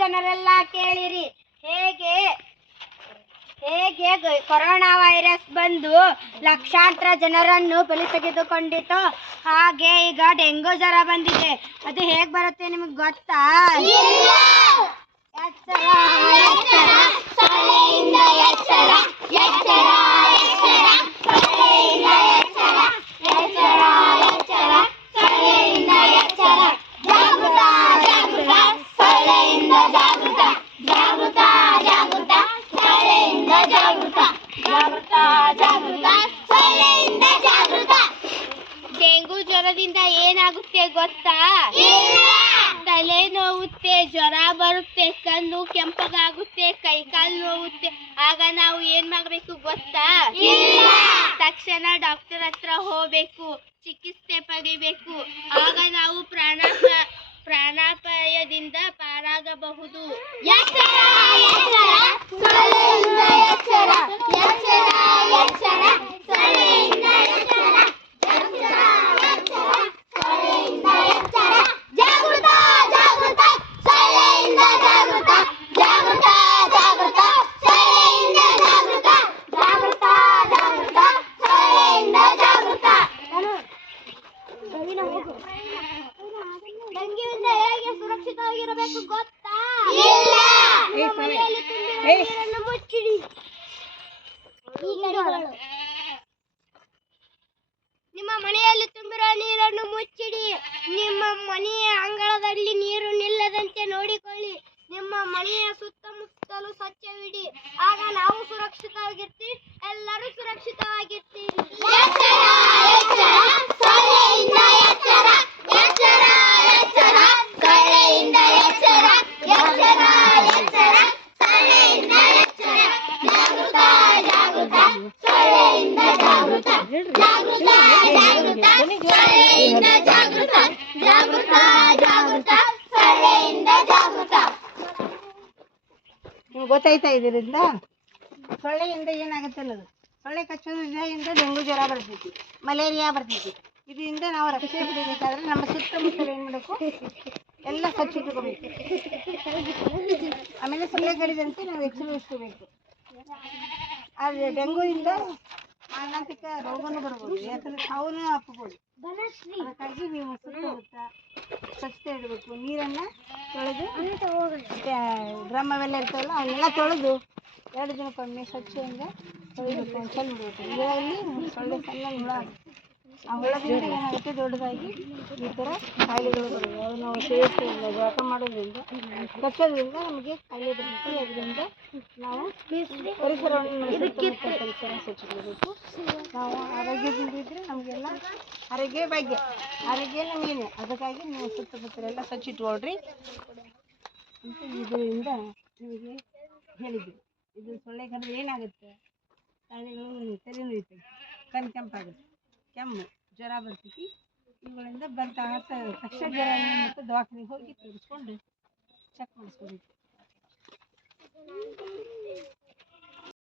ಜನರೆಲ್ಲ ಕೇಳಿರಿ, ಹೇಗೆ ಕೊರೋನಾ ವೈರಸ್ ಬಂದು ಲಕ್ಷಾಂತರ ಜನರನ್ನು ಬಲಿ ತೆಗೆದುಕೊಂಡಿತು, ಹಾಗೆ ಈಗ ಡೆಂಗು ಜ್ವರ ಬಂದಿದೆ. ಅದು ಹೇಗೆ ಬರುತ್ತೆ ನಿಮಗೆ ಗೊತ್ತಾ? ಎಚ್ಚರ ಎಚ್ಚರ, ಸೊಳ್ಳೆಯಿಂದ ಎಚ್ಚರ, ಎಚ್ಚರ ಎಚ್ಚರ, ಸೊಳ್ಳೆಯಿಂದ ಎಚ್ಚರ, ಎಚ್ಚರ ಎಚ್ಚರ, ಸೊಳ್ಳೆಯಿಂದ ಎಚ್ಚರ, ಜಾಗೃತ ಜಾಗೃತ, ಸೊಳ್ಳೆಯಿಂದ ಜಾಗೃತ, ಜಾಗೃತ ಜಾಗೃತ, ಸೊಳ್ಳೆಯಿಂದ ಜಾಗೃತ, ಜಾಗೃತ ಜಾಗೃತ, ಸೊಳ್ಳೆಯಿಂದ ಜಾಗೃತ. ಡೆಂಗು ಜ್ವರದಿಂದ ಏನಾಗುತ್ತೆ ಗೊತ್ತಾ? ತಲೆ ನೋವುತ್ತೆ, ಜ್ವರ ಬರುತ್ತೆ, ಕಣ್ಣು ಕೆಂಪಗಾಗುತ್ತೆ, ಕೈ ಕಾಲು ನೋವುತ್ತೆ. ಆಗ ನಾವು ಏನ್ ಮಾಡ್ಬೇಕು ಗೊತ್ತಾ? ತಕ್ಷಣ ಡಾಕ್ಟರ್ ಹತ್ರ ಹೋಗ್ಬೇಕು, ಚಿಕಿತ್ಸೆ ಪಡಿಬೇಕು. ಆಗ ನಾವು ಪ್ರಾಣಾಪಾಯದಿಂದ ಪಾರಾಗಬಹುದು. ಎಚ್ಚರ ಎಚ್ಚರ, ಸೊಳ್ಳೆಯಿಂದ ಎಚ್ಚರ, ಎಚ್ಚರ ಎಚ್ಚರ, ಸೊಳ್ಳೆಯಿಂದ ಎಚ್ಚರ, ಎಚ್ಚರ ಎಚ್ಚರ, ಸೊಳ್ಳೆಯಿಂದ ಎಚ್ಚರ, ಜಾಗೃತ ಜಾಗೃತ, ಸೊಳ್ಳೆಯಿಂದ ಜಾಗೃತ, ಜಾಗೃತ ಜಾಗೃತ, ಸೊಳ್ಳೆಯಿಂದ ಜಾಗೃತ, ಜಾಗೃತ ಜಾಗೃತ, ಸೊಳ್ಳೆಯಿಂದ ಜಾಗೃತ. ಡೆಂಗ್ಯೂಯಿಂದ ಹೇಗೆ ಸುರಕ್ಷಿತವಾಗಿರಬೇಕು ಗೊತ್ತಾ? ಮನೆಯಲ್ಲಿ ಮುಚ್ಚಿಡಿ. ನಿಮ್ಮ ಮನೆಯಲ್ಲಿ ತುಂಬಿರುವ ನೀರನ್ನು ಮುಚ್ಚಿಡಿ. ನಿಮ್ಮ ಮನೆಯ ಅಂಗಳದಲ್ಲಿ ನೀರು ನಿಲ್ಲದಂತೆ ನೋಡಿಕೊಳ್ಳಿ. ನಿಮ್ಮ ಮನೆಯ ಸುತ್ತಮುತ್ತಲು ಸ್ವಚ್ಛವಿಡಿ. ಆಗ ನಾವು ಸುರಕ್ಷಿತವಾಗಿರ್ತೀವಿ, ಎಲ್ಲರೂ ಸುರಕ್ಷಿತವಾಗಿರ್ತೀವಿ. ಎಚ್ಚರ ಎಚ್ಚರ, ಸೊಳ್ಳೆಯಿಂದ ಎಚ್ಚರ, ಎಚ್ಚರ ಎಚ್ಚರ, ಸೊಳ್ಳೆಯಿಂದ ಎಚ್ಚರ, ಎಚ್ಚರ ಎಚ್ಚರ, ಸೊಳ್ಳೆಯಿಂದ ಎಚ್ಚರ, ಜಾಗೃತ ಜಾಗೃತ, ಸೊಳ್ಳೆಯಿಂದ ಜಾಗೃತ, ಜಾಗೃತ ಜಾಗೃತ, ಸೊಳ್ಳೆಯಿಂದ ಜಾಗೃತ, ಜಾಗೃತ ಜಾಗೃತ, ಸೊಳ್ಳೆಯಿಂದ ಜಾಗೃತ. ನಿಮ್ಗೆ ಗೊತ್ತಾಯ್ತಾ? ಇದರಿಂದ ಸೊಳ್ಳೆಯಿಂದ ಏನಾಗುತ್ತೆ ಅನ್ನೋದು. ಸೊಳ್ಳೆ ಕಚ್ಚೋದ್ರಿಂದ ಡೆಂಗು ಜ್ವರ ಬರ್ತೈತಿ, ಮಲೇರಿಯಾ ಬರ್ತೈತಿ. ಇದರಿಂದ ನಾವು ರಕ್ಷಣೆ ಪಡಿಬೇಕಾದ್ರೆ ನಮ್ಮ ಸುತ್ತಮುತ್ತಲು ಏನು ಮಾಡಬೇಕು? ಎಲ್ಲ ಸ್ವಚ್ಛ ಇಟ್ಕೋಬೇಕು. ಆಮೇಲೆ ಸೊಳ್ಳೆ ಕಡಿದಂತೆ ನಾವು ಎಚ್ಚರಿಸ್ಕೋಬೇಕು. ಆದರೆ ಡೆಂಗುದಿಂದ ಮಾರಣಾಂತಿಕ ರೋಗನೂ ಬರ್ಬೋದು, ಯಾಕಂದರೆ ಸಾವನ್ನೂ ಹಾಕ್ಬೋದು. ಅದಕ್ಕಾಗಿ ನೀವು ಸುತ್ತಮುತ್ತ ಸ್ವಚ್ಛತೆ ಇಡಬೇಕು. ನೀರನ್ನು ತೊಳೆದು, ಡ್ರಮ್ ಅವೆಲ್ಲ ಇರ್ತಾವಲ್ಲ ಅವನ್ನೆಲ್ಲ ತೊಳೆದು 2 ದಿನಕ್ಕೊಮ್ಮೆ ಸ್ವಚ್ಛದಿಂದ ತೊಳಿಬೇಕು, ಚೆಲ್ಲಿ ಬಿಡಬೇಕು. ಇದರಲ್ಲಿ ಸೊಳ್ಳೆ ಸಣ್ಣ ಹುಳ ಆಗುತ್ತೆ. ಆ ಹುಳದಿಂದ ಏನಾಗುತ್ತೆ? ದೊಡ್ಡದಾಗಿ ಈ ಥರ ಕಾಯಿಲೆಗಳು ಬರುತ್ತೆ. ಅವು ನಾವು ಸೇವಿಸೋದ್ರಿಂದ, ಜಳಕ ಮಾಡೋದ್ರಿಂದ, ಕಚ್ಚೋದ್ರಿಂದ ನಮಗೆ ಕಾಯಿಲೆ ಬರುತ್ತೆ. ಅದರಿಂದ ನಾವು ಪರಿಸರವನ್ನು ಪರಿಸರ ಸ್ವಚ್ಛಿಡಬೇಕು. ನಾವು ಆರೋಗ್ಯದಿಂದ ಇದ್ದರೆ ನಮಗೆಲ್ಲ ಆರೋಗ್ಯ ಭಾಗ್ಯ, ಆರೋಗ್ಯನೇ ಮೇನೆ. ಅದಕ್ಕಾಗಿ ನೀವು ಸುತ್ತಮುತ್ತಲೆಲ್ಲ ಸ್ವಚ್ಛ ಇಟ್ಕೊಳ್ರಿ ಅಂತ ಇದರಿಂದ ನಿಮಗೆ ಹೇಳಿದ್ವಿ. ಇದು ಸೊಳ್ಳೆ ಕಡಿದ್ರೆ ಏನಾಗುತ್ತೆ? ಕಾಯಿಲೆಗಳು ತಲೆ ನೋಯ್ತವೆ, ಕಣ್ಣು ಕೆಂಪಾಗುತ್ತೆ, ಕೆಮ್ಮು, ಜ್ವರ ಬರ್ತೈತಿ. ಇವುಗಳಿಂದ ಬಂದ ತಕ್ಷಣ ಜ್ವರ ಮತ್ತು ದವಾಖಾನೆಗೆ ಹೋಗಿ ತೋರಿಸ್ಕೊಂಡು ಚೆಕ್ ಮಾಡಿಸ್ಕೋಬೇಕು.